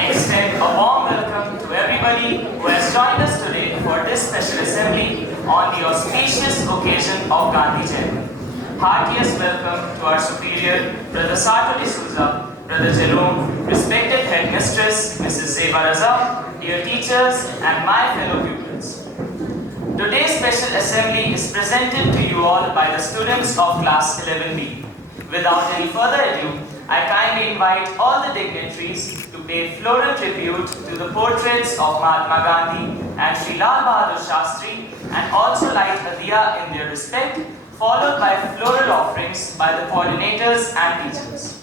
I extend a warm welcome to everybody who has joined us today for this special assembly on the auspicious occasion of Gandhi Jayanthi. Heartiest welcome to our superior, Brother Sato D'Souza, Brother Jerome, respected headmistress, Mrs. Zeba Raza, dear teachers, and my fellow pupils. Today's special assembly is presented to you all by the students of class 11B. Without any further ado, I kindly invite all the dignitaries to pay floral tribute to the portraits of Mahatma Gandhi and Sri Lal Bahadur Shastri and also light a diya in their respect, followed by floral offerings by the coordinators and teachers.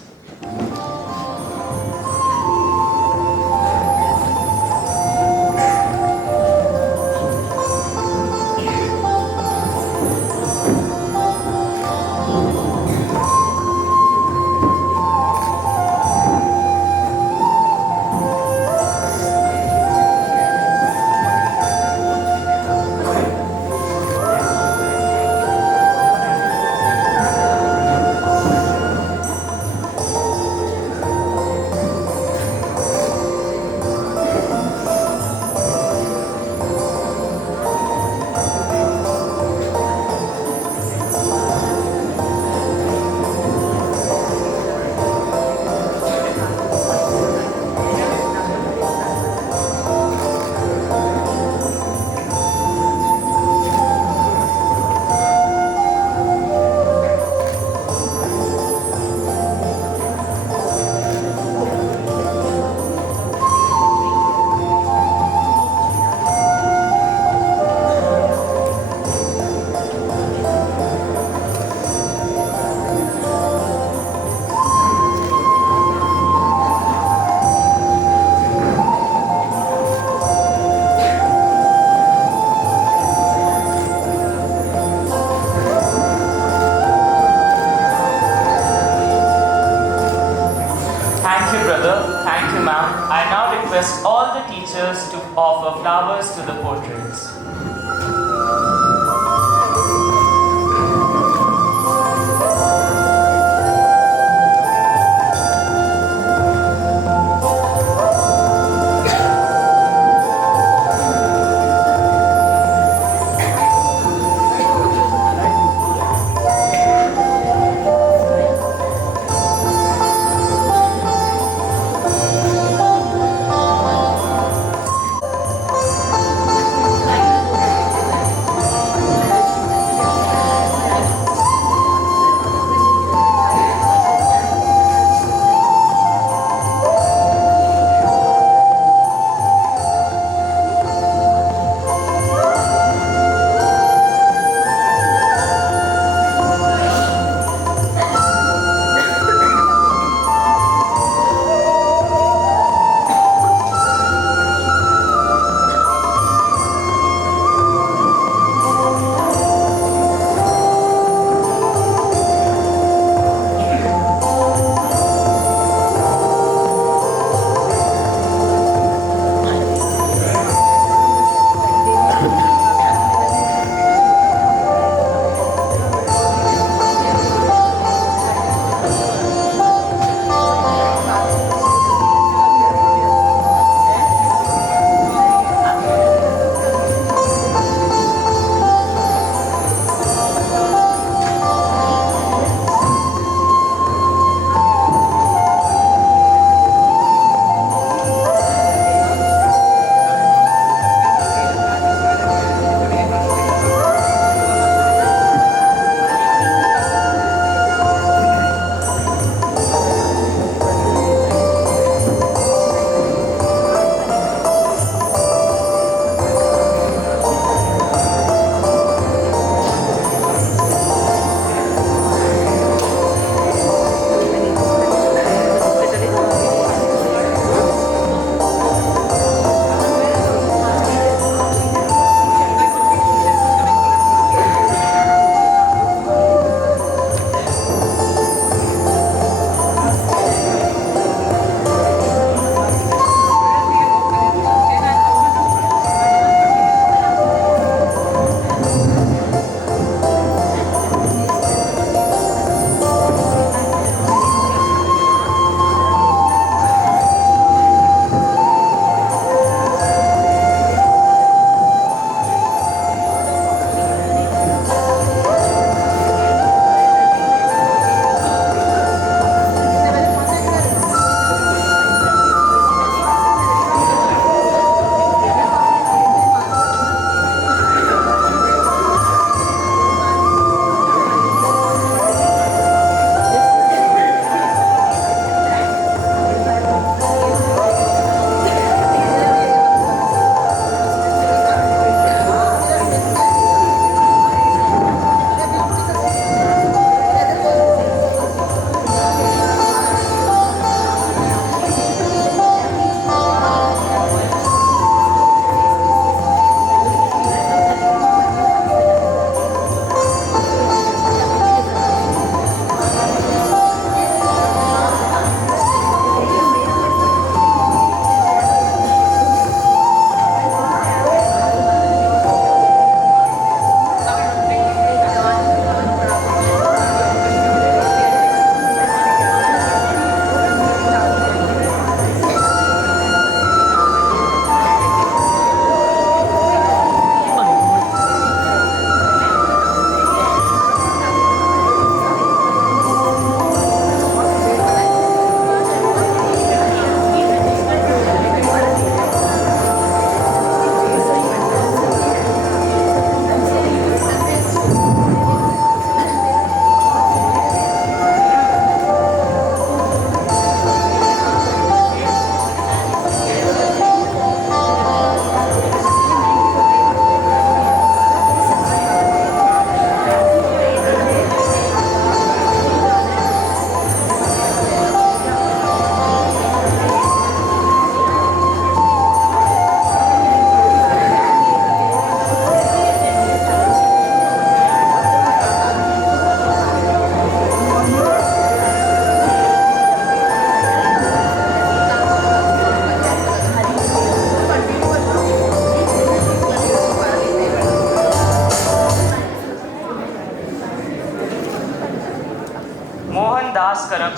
I now request all the teachers to offer flowers to the portraits.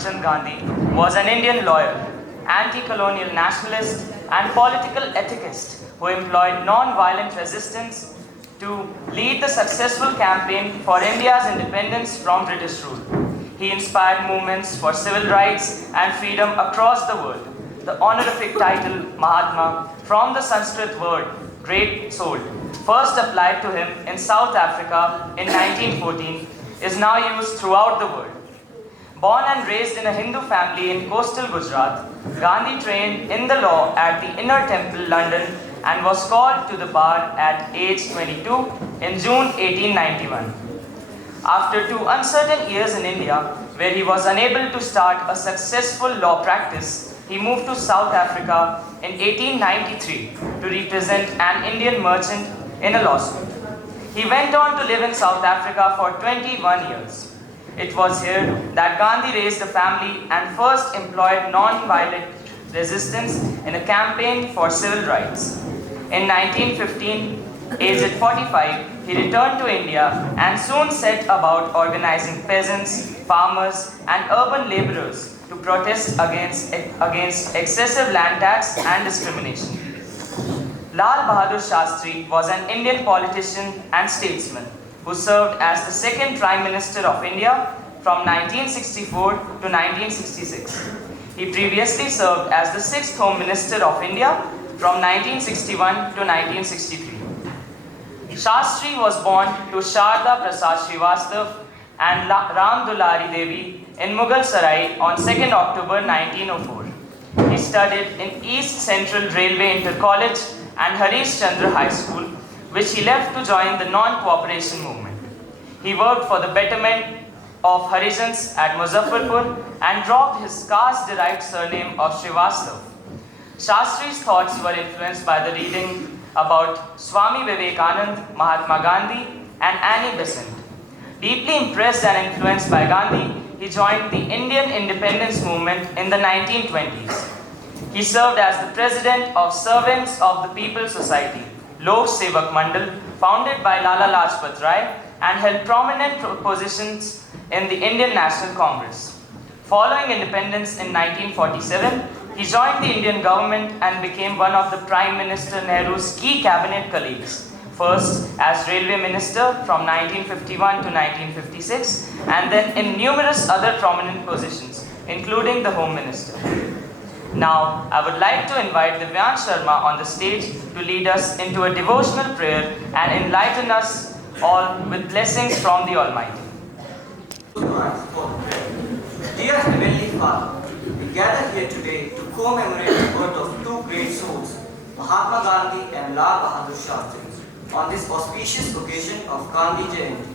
Karamchand Gandhi was an Indian lawyer, anti-colonial nationalist, and political ethicist who employed non-violent resistance to lead the successful campaign for India's independence from British rule. He inspired movements for civil rights and freedom across the world. The honorific title Mahatma, from the Sanskrit word great soul, first applied to him in South Africa in 1914, is now used throughout the world. Born and raised in a Hindu family in coastal Gujarat, Gandhi trained in the law at the Inner Temple, London, and was called to the bar at age 22 in June 1891. After 2 uncertain years in India, where he was unable to start a successful law practice, he moved to South Africa in 1893 to represent an Indian merchant in a lawsuit. He went on to live in South Africa for 21 years. It was here that Gandhi raised a family and first employed non-violent resistance in a campaign for civil rights. In 1915, aged 45, he returned to India and soon set about organizing peasants, farmers, and urban laborers to protest against excessive land tax and discrimination. Lal Bahadur Shastri was an Indian politician and statesman who served as the second Prime Minister of India from 1964 to 1966. He previously served as the sixth Home Minister of India from 1961 to 1963. Shastri was born to Sharda Prasad Srivastav and Ram Dulari Devi in Mughal Sarai on 2nd October 1904. He studied in East Central Railway Inter College and Harish Chandra High School, which he left to join the non-cooperation movement. He worked for the betterment of Harijans at Muzaffarpur and dropped his caste-derived surname of Srivastav. Shastri's thoughts were influenced by the reading about Swami Vivekanand, Mahatma Gandhi, and Annie Besant. Deeply impressed and influenced by Gandhi, he joined the Indian independence movement in the 1920s. He served as the president of Servants of the People Society, Lok Sevak Mandal, founded by Lala Lajpat Rai, and held prominent positions in the Indian National Congress. Following independence in 1947, he joined the Indian government and became one of the Prime Minister Nehru's key cabinet colleagues, first as Railway Minister from 1951 to 1956, and then in numerous other prominent positions, including the Home Minister. Now, I would like to invite Divyan Sharma on the stage to lead us into a devotional prayer and enlighten us all with blessings from the Almighty. Dear Heavenly Father, we gather here today to commemorate the birth of two great souls, Mahatma Gandhi and Lal Bahadur Shastri, on this auspicious occasion of Gandhi Jayanthi.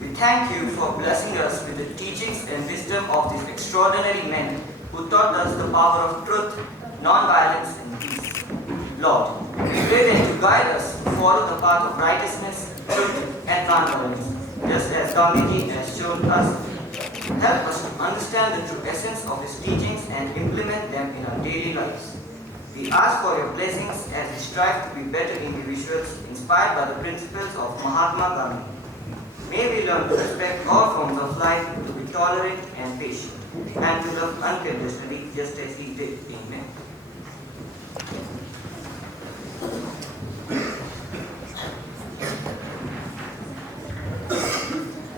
We thank you for blessing us with the teachings and wisdom of these extraordinary men who taught us the power of truth, non-violence, and peace. Lord, we pray that you guide us to follow the path of righteousness, truth, and non-violence, just as Gandhi has shown us. Help us to understand the true essence of his teachings and implement them in our daily lives. We ask for your blessings as we strive to be better individuals inspired by the principles of Mahatma Gandhi. May we learn to respect all forms of life, to be tolerant and patient, and to love unconditionally just as he did. Amen.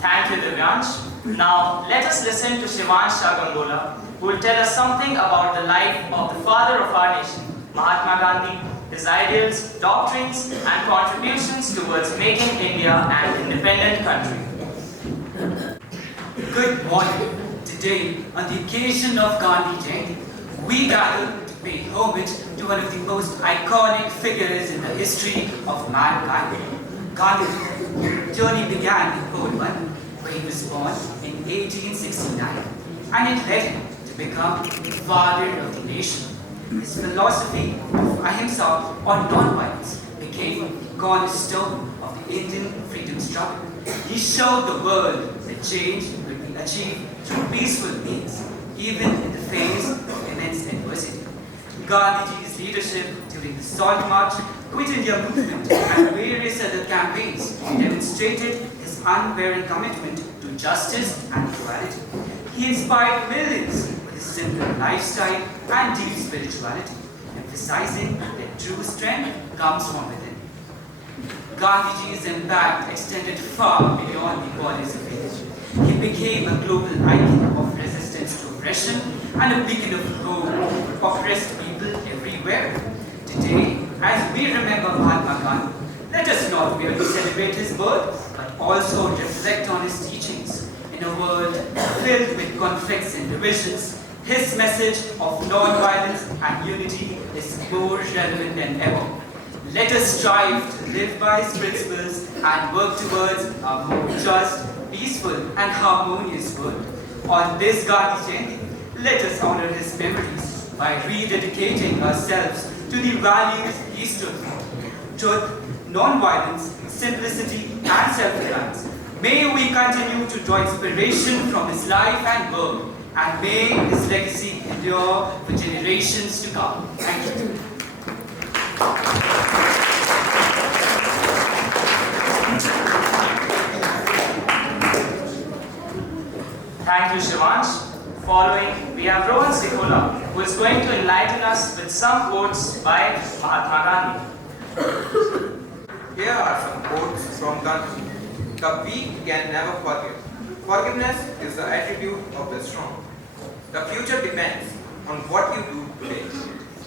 Thank you, Divyansh. Now, let us listen to Shivansh Shagangola, who will tell us something about the life of the father of our nation, Mahatma Gandhi, his ideals, doctrines, and contributions towards making India an independent country. Good morning. Today, on the occasion of Gandhi Jayanthi, we gather to pay homage to one of the most iconic figures in the history of mankind. Gandhi's journey began in Poland, where he was born in 1869, and it led him to become the father of the nation. His philosophy of ahimsa or non-violence became the cornerstone of the Indian freedom struggle. He showed the world that change could be achieved through peaceful means, even in the face of immense adversity. Gandhiji's leadership during the Salt March, Quit India movement, and various other campaigns demonstrated his unwavering commitment to justice and equality. He inspired millions simple lifestyle and deep spirituality, emphasizing that true strength comes from within. Gandhiji's impact extended far beyond the borders of India. He became a global icon of resistance to oppression and a beacon of hope for oppressed people everywhere. Today, as we remember Mahatma Gandhi, let us not merely celebrate his birth, but also reflect on his teachings. In a world filled with conflicts and divisions, his message of non-violence and unity is more relevant than ever. Let us strive to live by his principles and work towards a more just, peaceful and harmonious world. On this Gandhi Jayanthi, let us honor his memories by rededicating ourselves to the values he stood for: truth, non-violence, simplicity and self-reliance. May we continue to draw inspiration from his life and work, and may his legacy endure for generations to come. Thank you. Thank you, Shivansh. Following, we have Rohan Sikula, who is going to enlighten us with some quotes by Mahatma Gandhi. Here are some quotes from Gandhi. The weak can never forgive. Forgiveness is the attitude of the strong. The future depends on what you do today.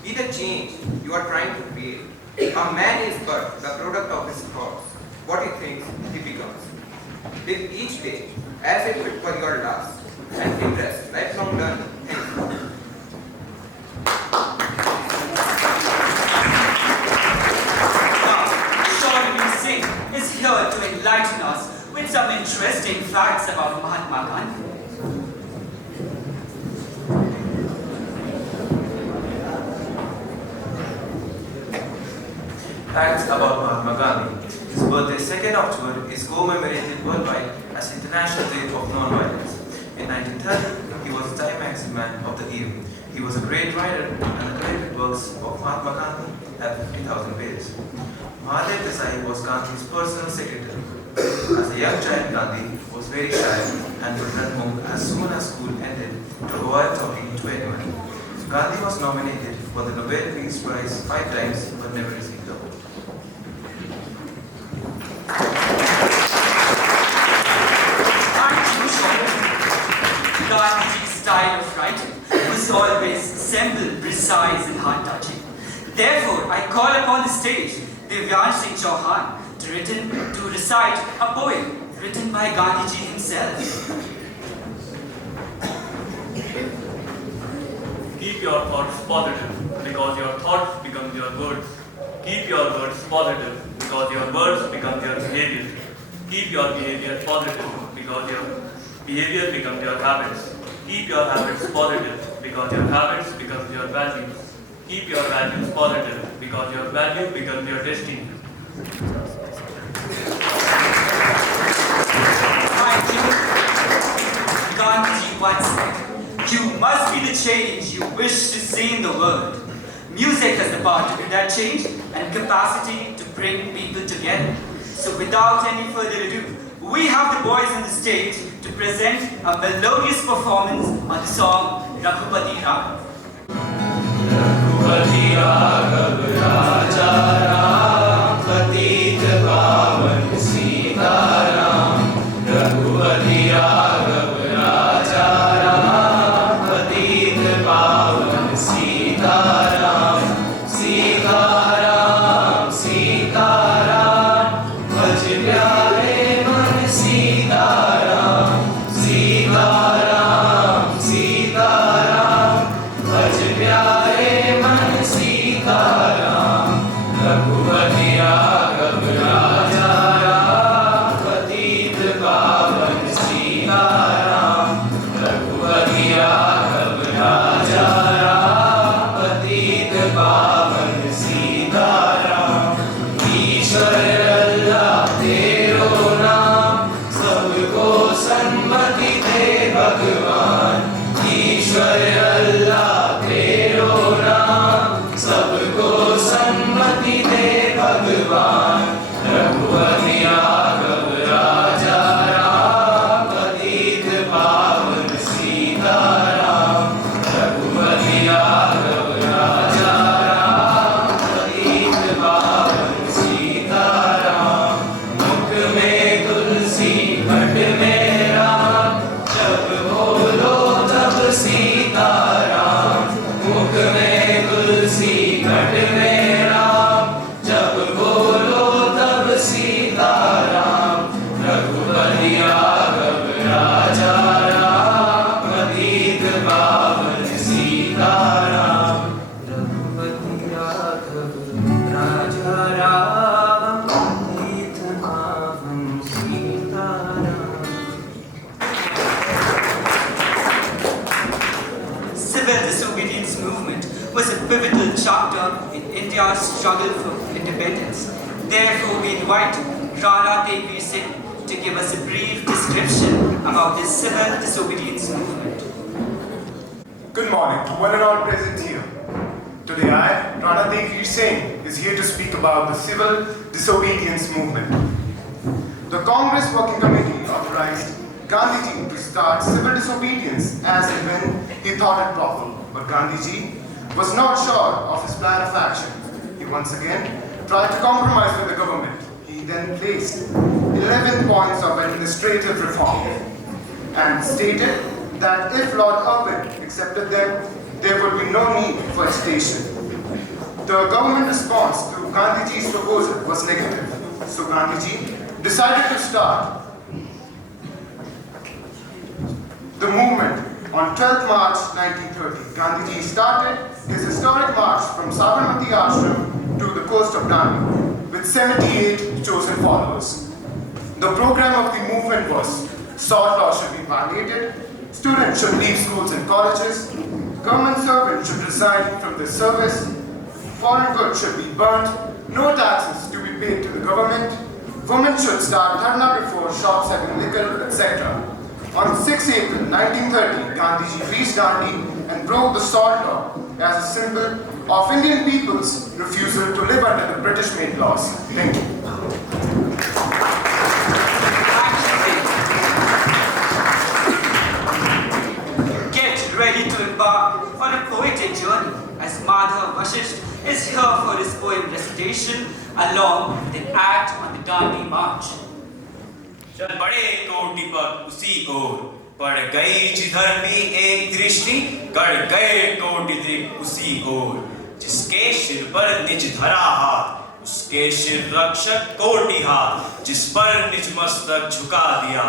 Be the change you are trying to create. A man is but the product of his thoughts. What he thinks, he becomes. Live each day as if it were your last, and embrace lifelong learning. Thank you. Is here to enlighten us with some interesting facts about Mahatma Gandhi. Facts about Mahatma Gandhi. His birthday, 2nd October, is commemorated worldwide as International Day of Non-Violence. In 1930, he was the Time Magazine Man of the Year. He was a great writer, and the collected works of Mahatma Gandhi have 50,000 pages. Mahadev Desai was Gandhi's personal secretary. As a young child, Gandhi was very shy and would run home as soon as school ended to avoid talking to anyone. Gandhi was nominated for the Nobel Peace Prize 5 times but never received the award. Gandhiji's style of writing was always simple, precise and heart-touching. Therefore, I call upon the stage Divyan Singh Chauhan to recite a poem written by Gandhiji himself. Keep your thoughts positive, because your thoughts become your words. Keep your words positive, because your words become your behavior. Keep your behavior positive, because your behavior becomes your habits. Keep your habits positive, because your habits become your values. Keep your values positive, because your value becomes your destiny. Gandhiji once said, "You must be the change you wish to see in the world." Music has the power to do that change and capacity to bring people together. So without any further ado, we have the boys on the stage to present a melodious performance on the song Raghupati Raghav. Raghupati Raghav Raja Ram Patit Pavan Sita Ram Raghupati Raghav Raja Ram Patit Pavan Sita Ram Sita Ram Sita Ram Bhaj pyare man Sita Ram Sita Ram Sita Ram Bhaj pyare man Sita Ram Raghupati Raghav Raja Ram Patit Pavan Sita Ram Raghupati Raghav Raja Ram Patit Pavan Sita Ram Ishwar Allah Tero Naam Sabko Sanmati De Bhagwan Ishwar Allah Tero Naam Sabko Sanmati De Bhagwan Raghupati Raghav Raja Ram Patit Pavan Sita Ram was a pivotal chapter in India's struggle for independence. Therefore, we invite Rana Tekveer Singh to give us a brief description about this civil disobedience movement. Good morning to one and all present here. Today I, Rana Tekveer Singh, is here to speak about the civil disobedience movement. The Congress Working Committee authorized Gandhiji to start civil disobedience as and when he thought it proper. But Gandhiji was not sure of his plan of action. He once again tried to compromise with the government. He then placed 11 points of administrative reform and stated that if Lord Irwin accepted them, there would be no need for agitation. The government response to Gandhiji's proposal was negative, so Gandhiji decided to start the movement on 12th March 1930. Gandhiji started his historic march from Sabarmati Ashram to the coast of Dandi with 78 chosen followers. The program of the movement was: salt law should be violated, students should leave schools and colleges, government servants should resign from their service, foreign goods should be burnt, no taxes to be paid to the government, women should start dharna before shops having liquor, etc. On 6 April 1930, Gandhiji reached Dandi and broke the salt law as a symbol of Indian people's refusal to live under the British-made laws. Thank you. Get ready to embark on a poetic journey as Madhav Vashisht is here for his poem recitation along with an act on the Dandi March. चल बड़े कोटि पर उसी ओर पड़ गई जिधर भी एक दृष्टि गड़ गए कोटि दीप उसी ओर जिसके सिर पर निज धरा हाथ उसके सिर रक्षक कोटि हाथ जिस पर निज मस्तक झुका दिया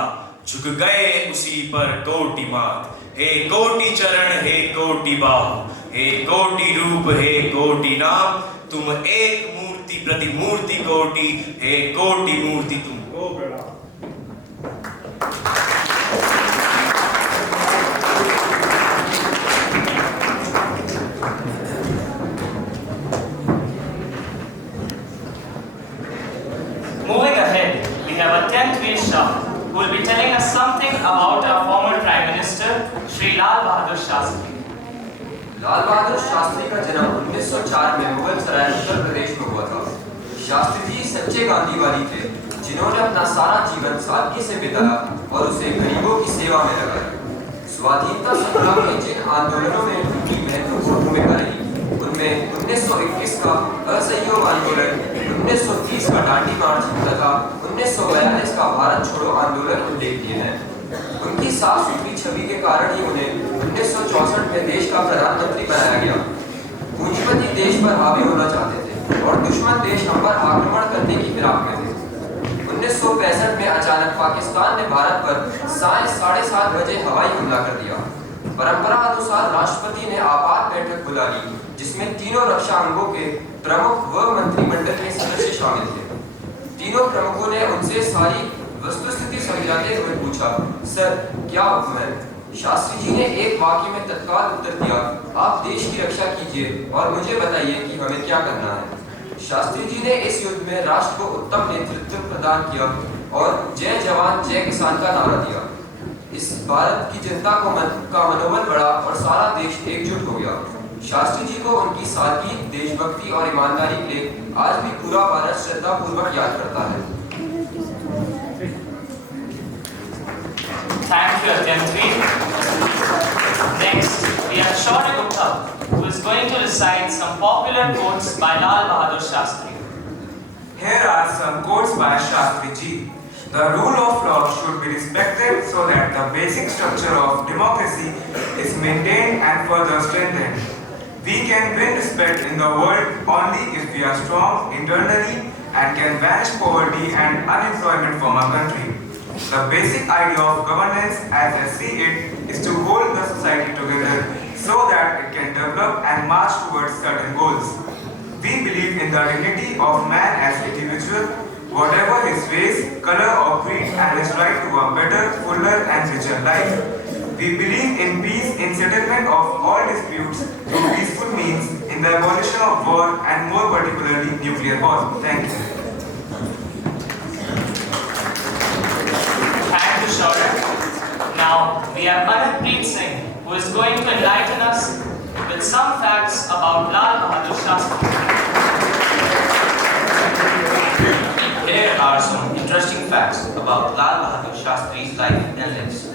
झुक गए उसी पर कोटि मात हे कोटि चरण हे कोटि बाहु हे कोटि रूप हे कोटि नाम तुम एक मूर्ति प्रतिमूर्ति कोटि हे कोटि मूर्ति तुमको प्रणाम। Moving ahead, we have a 10th Veer Shah who will be telling us something about our former Prime Minister, Shri Lal Bahadur Shastri. Lal Bahadur Shastri का जन्म 1904 में मुगल सराय उत्तर प्रदेश में हुआ था। शास्त्री जी सच्चे गांधीवादी थे जिन्होंने अपना सारा जीवन सादगी से बिताया और उसे गरीबों की सेवा में लगाया। स्वाधीनता संग्राम के जिन आंदोलनों में उनकी महत्वपूर्ण भूमिका रही उनमें 1921 का असहयोग आंदोलन, 1930 का दांडी मार्च तथा 1942 का भारत छोड़ो आंदोलन उल्लेखनीय है। उनकी साफ सुथरी छवि के कारण ही उन्हें 1964 में देश का प्रधानमंत्री बनाया गया। पूंजीपति देश पर हावी होना चाहते थे और दुश्मन देश हम पर आक्रमण करने की फिराक में थे। 1965 में अचानक पाकिस्तान ने भारत पर साय 7:30 बजे हवाई हमला कर दिया। परंपरा अनुसार राष्ट्रपति ने आपात बैठक बुला ली जिसमें तीनों रक्षा अंगों के प्रमुख व मंत्रिमंडल के सदस्य शामिल थे। तीनों प्रमुखों ने उनसे सारी वस्तुस्थिति समझाते हुए पूछा, सर क्या हुक्म है? शास्त्री जी ने एक वाक्य में तत्काल उत्तर दिया, आप देश की रक्षा कीजिए और मुझे बताइए कि हमें क्या करना है। शास्त्री जी ने इस युद्ध में राष्ट्र को उत्तम नेतृत्व प्रदान किया और जय जवान जय किसान का नारा दिया। इस भारत की जनता का मनोबल बढ़ा और सारा देश एकजुट हो गया। शास्त्री जी को उनकी सादगी, देशभक्ति और ईमानदारी के लिए आज भी पूरा भारत श्रद्धापूर्वक याद करता है। Thank you, Atyanvi. Next, we have Shaurya Gupta, who is going to recite some popular quotes by Lal Bahadur Shastri. Here are some quotes by Shastri Ji. The rule of law should be respected so that the basic structure of democracy is maintained and further strengthened. We can win respect in the world only if we are strong internally and can banish poverty and unemployment from our country. The basic idea of governance, as I see it, is to hold the society together so that it can develop and march towards certain goals. We believe in the dignity of man as individual, whatever his race, color or creed, and his right to a better, fuller and richer life. We believe in peace in settlement of all disputes through peaceful means in the abolition of war and more particularly nuclear war. Thank you. Thank you, Shaurya. Now we have Anandpreet Singh, who is going to enlighten us with some facts about Lal Bahadur Shastri. Here are some interesting facts about Lal Bahadur Shastri's life and lives.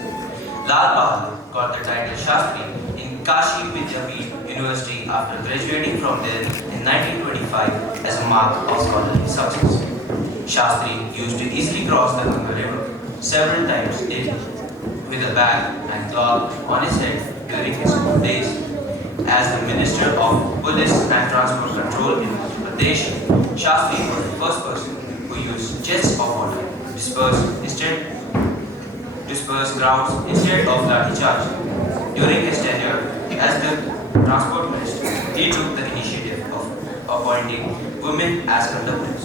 Lal Bahadur got the title Shastri in Kashi Vidyapeeth University after graduating from there in 1925 as a mark of scholarly success. Shastri used to easily cross the Ganga River several times daily with a bag and cloth on his head during his school days. As the Minister of Police and Transport Control in Uttar Pradesh, Shastri was the first person who used jets of water to disperse crowds instead of lathi charge. During his tenure as the Transport Minister, he took the initiative of appointing women as conductors.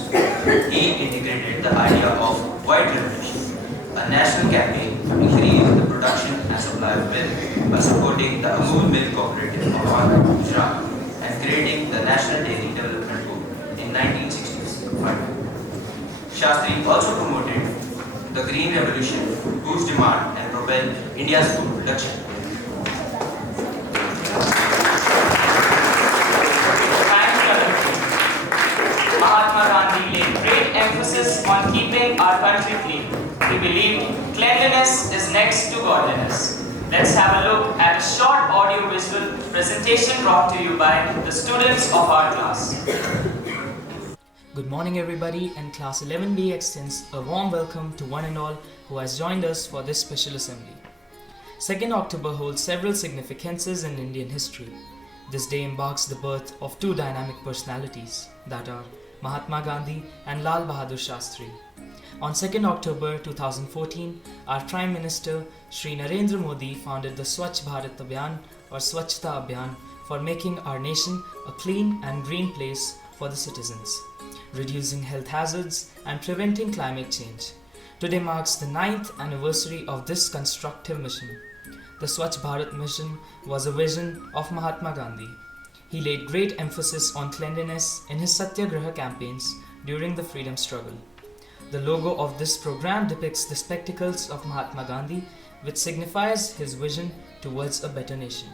He integrated the idea of white revolution, a national campaign to increase the production and supply of milk by supporting the Amul Milk Cooperative of Andhra, Gujarat, and creating the National Dairy Development Board in 1965. Shastri also promoted the Green Revolution to boost demand and propel India's food production. Thank you, Anandpreet. Mahatma Gandhi laid great emphasis on keeping our country clean. He believed cleanliness is next to godliness. Let's have a look at a short audio-visual presentation brought to you by the students of our class. Good morning everybody, and class 11B extends a warm welcome to one and all who has joined us for this special assembly. 2nd October holds several significances in Indian history. This day marks the birth of two dynamic personalities, that are Mahatma Gandhi and Lal Bahadur Shastri. On 2nd October 2014, our Prime Minister Shri Narendra Modi founded the Swachh Bharat Abhiyan or Swachhta Abhiyan for making our nation a clean and green place for the citizens, reducing health hazards and preventing climate change. Today marks the 9th anniversary of this constructive mission. The Swachh Bharat mission was a vision of Mahatma Gandhi. He laid great emphasis on cleanliness in his Satyagraha campaigns during the freedom struggle. The logo of this program depicts the spectacles of Mahatma Gandhi, which signifies his vision towards a better nation.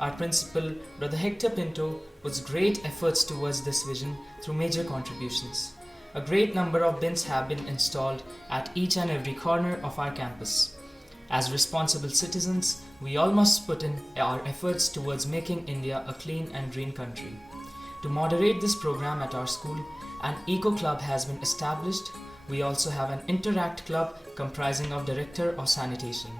Our principal, Brother Hector Pinto, puts great efforts towards this vision through major contributions. A great number of bins have been installed at each and every corner of our campus. As responsible citizens, we all must put in our efforts towards making India a clean and green country. To moderate this program at our school, an eco club has been established. We also have an interact club comprising of director of sanitation.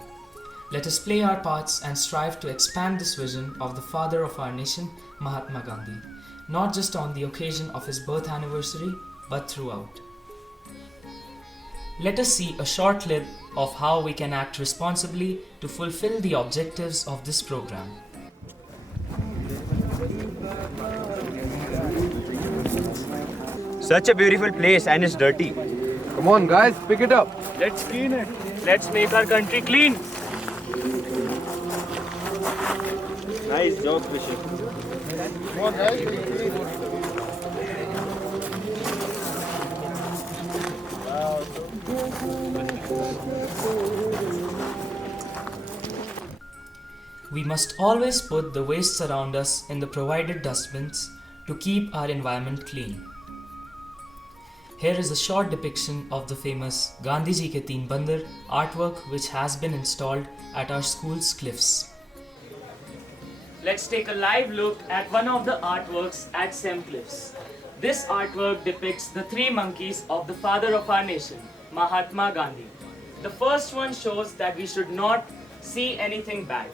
Let us play our parts and strive to expand this vision of the father of our nation, Mahatma Gandhi, not just on the occasion of his birth anniversary, but throughout. Let us see a short clip of how we can act responsibly to fulfill the objectives of this program. Such a beautiful place and it's dirty. Come on guys, pick it up. Let's clean it. Let's make our country clean. Nice job, Bishop. Come on guys. We must always put the wastes around us in the provided dustbins to keep our environment clean. Here is a short depiction of the famous Gandhi Ji ke Teen Bandar artwork which has been installed at our school's cliffs. Let's take a live look at one of the artworks at SEM Cliffs. This artwork depicts the three monkeys of the father of our nation, Mahatma Gandhi. The first one shows that we should not see anything bad.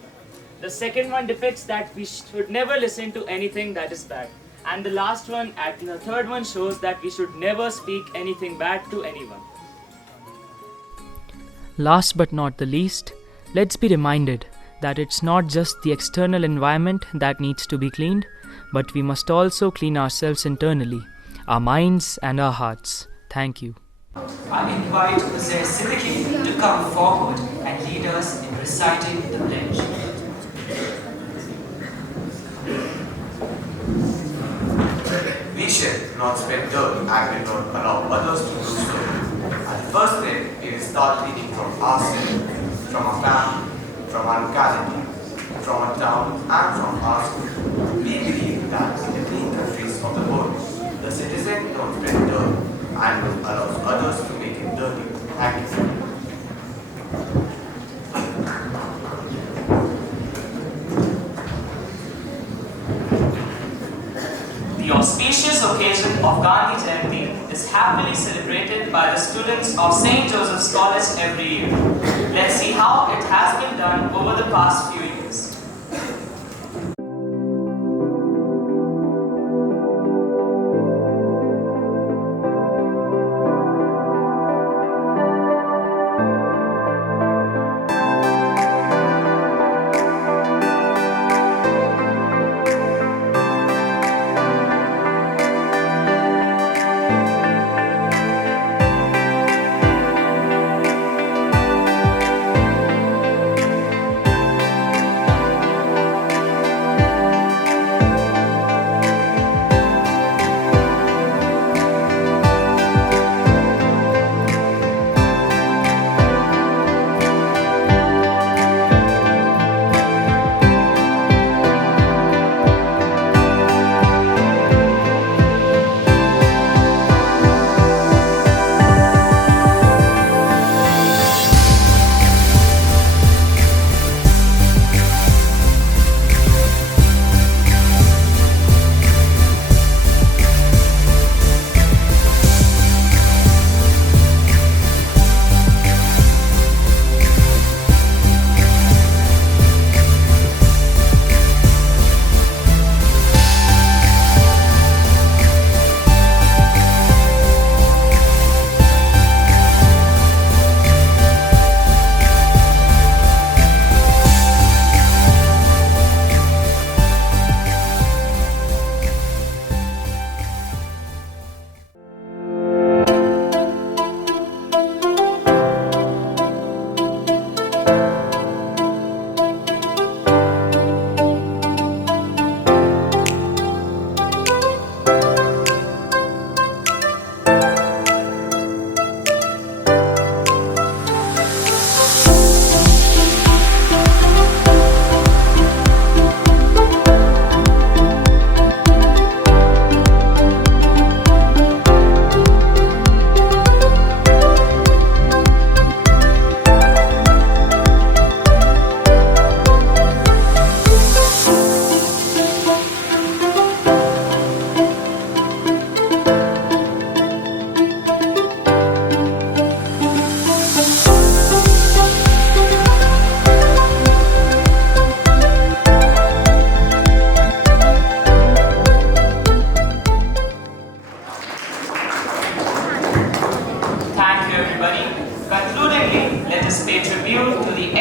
The second one depicts that we should never listen to anything that is bad. And the last one, the third one, shows that we should never speak anything bad to anyone. Last but not the least, let's be reminded that it's not just the external environment that needs to be cleaned, but we must also clean ourselves internally, our minds and our hearts. Thank you. I invite Mr. Siddiqui to come forward and lead us in reciting the pledge. We shall not spread dirt and will not allow others to do so. At the first step, it is start leading from ourselves, from our family, from our locality, from our town, and from our school. We believe that in the clean countries of the world, the citizen don't spread dirt and will allow others to make it dirty. Thank you. The auspicious occasion of Gandhi Jayanti is happily celebrated by the students of St. Joseph's College every year. Let's see how it has been done over the past few years.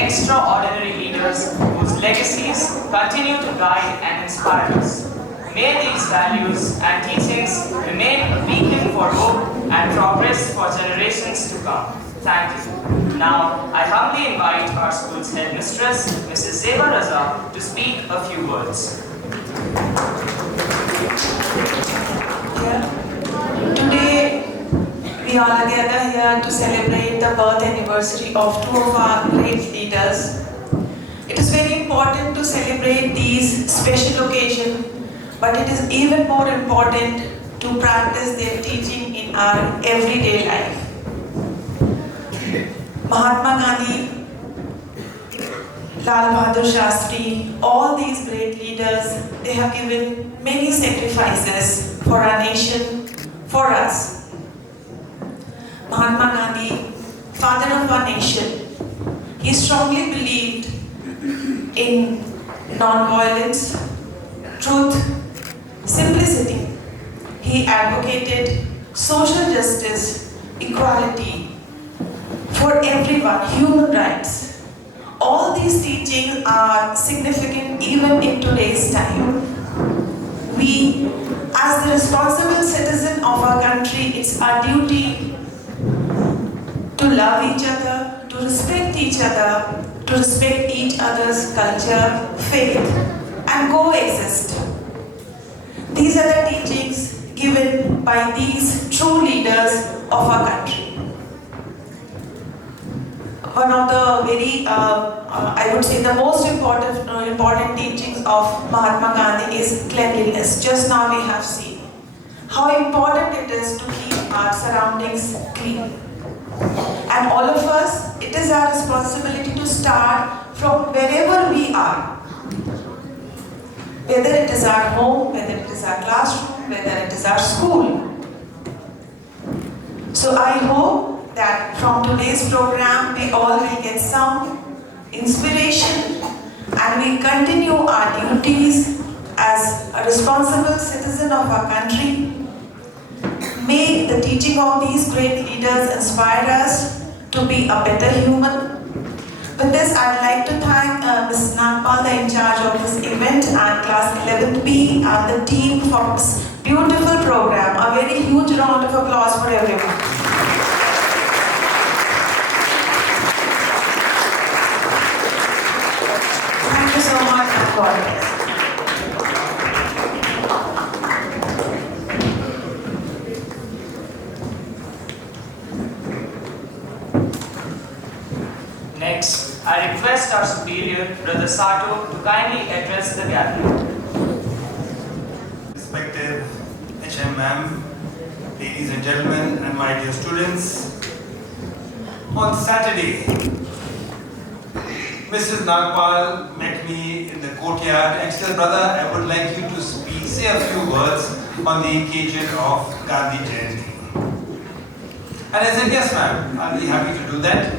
extraordinary leaders whose legacies continue to guide and inspire us. May these values and teachings remain a beacon for hope and progress for generations to come. Thank you. Now, I humbly invite our school's headmistress, Mrs. Zeba Raza, to speak a few words. Today, we all are gathered here to celebrate the birth anniversary of two of our great leaders. It is very important to celebrate these special occasions, but it is even more important to practice their teaching in our everyday life. Mahatma Gandhi, Lal Bahadur Shastri, all these great leaders, they have given many sacrifices for our nation, for us. Mahatma Gandhi, father of our nation, he strongly believed in non-violence, truth, simplicity. He advocated social justice, equality for everyone, human rights. All these teachings are significant even in today's time. We, as the responsible citizen of our country, it's our duty to love each other, to respect each other, to respect each other's culture, faith, and coexist. These are the teachings given given by these true leaders of our country. One of the very, I would say the most important teachings of Mahatma Gandhi is cleanliness. Just now we have seen how important it is to keep our surroundings clean. And all of us, it is our responsibility to start from wherever we are. Whether it is our home, whether it is our classroom, whether it is our school. So I hope that from today's program, we all will get some inspiration and we continue our duties as a responsible citizen of our country. May the teaching of these great leaders inspire us to be a better human. With this, I'd like to thank Ms. Nagpal, the in charge of this event, and class 11B and the team for this beautiful program. A very huge round of applause for everyone. Thank you so much and God bless. Next, I request our superior, Brother Sato, to kindly address the gathering. Respected HMM, ladies and gentlemen, and my dear students, on Saturday, Mrs. Nagpal met me in the courtyard and said, "Brother, I would like you to say a few words on the occasion of Gandhi Jayanthi." And I said, "Yes, ma'am, I'll be happy to do that."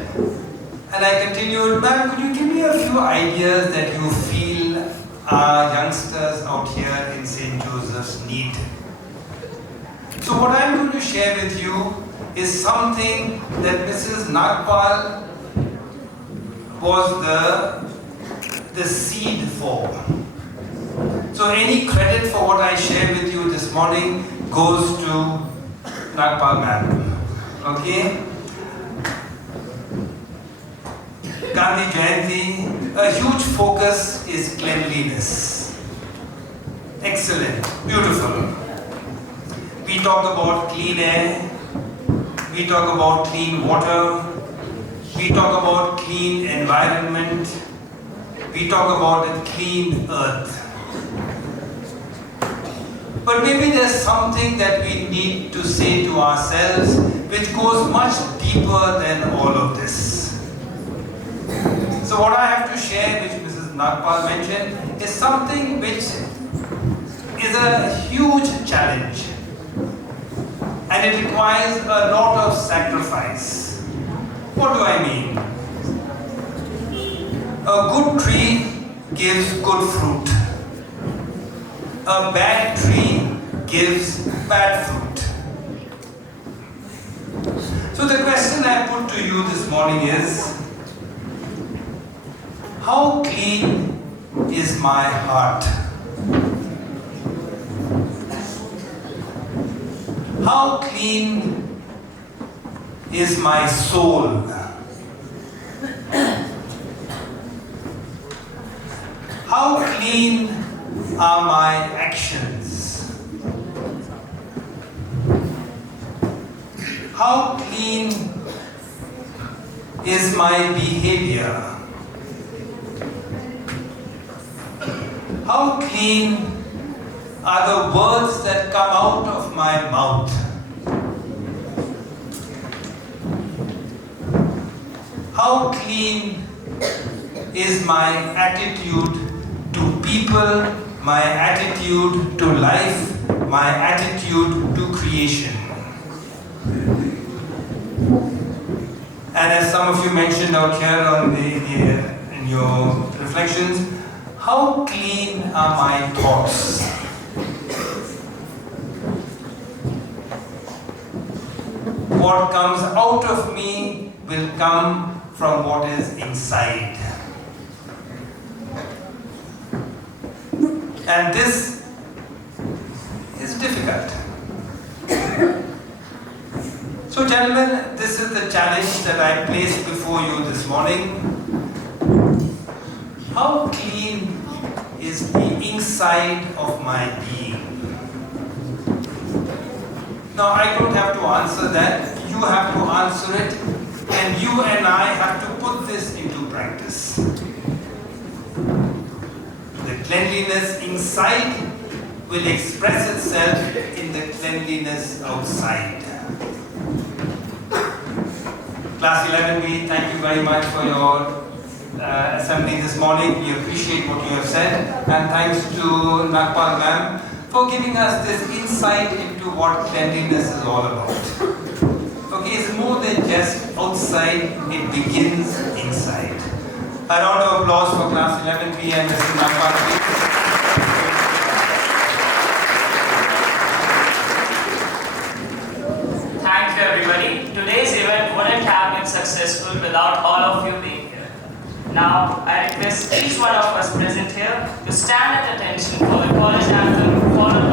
And I continued, "Ma'am, could you give me a few ideas that you feel our youngsters out here in St. Joseph's need?" So what I'm going to share with you is something that Mrs. Nagpal was the seed for. So any credit for what I share with you this morning goes to Nagpal ma'am. Okay? Gandhi Jayanti, a huge focus is cleanliness. Excellent, beautiful. We talk about clean air, we talk about clean water, we talk about clean environment, we talk about a clean earth. But maybe there's something that we need to say to ourselves which goes much deeper than all of this. So what I have to share, which Mrs. Nagpal mentioned, is something which is a huge challenge. And it requires a lot of sacrifice. What do I mean? A good tree gives good fruit. A bad tree gives bad fruit. So the question I put to you this morning is, how clean is my heart? How clean is my soul? How clean are my actions? How clean is my behavior? How clean are the words that come out of my mouth? How clean is my attitude to people, my attitude to life, my attitude to creation? And as some of you mentioned out here on in your reflections, how clean are my thoughts? What comes out of me will come from what is inside. And this is difficult. So gentlemen, this is the challenge that I placed before you this morning. How clean is the inside of my being? Now I don't have to answer that, you have to answer it, and you and I have to put this into practice. The cleanliness inside will express itself in the cleanliness outside. Class 11B, thank you very much for your assembly this morning. We appreciate what you have said, and thanks to Nagpal ma'am for giving us this insight into what cleanliness is all about. Okay, it's more than just outside, it begins inside. A round of applause for class 11B and Mr. Nagpal, please. Thank you everybody. Today's event wouldn't have been successful without all of you being here. Now, I request each one of us present here to stand at attention for the college anthem, followed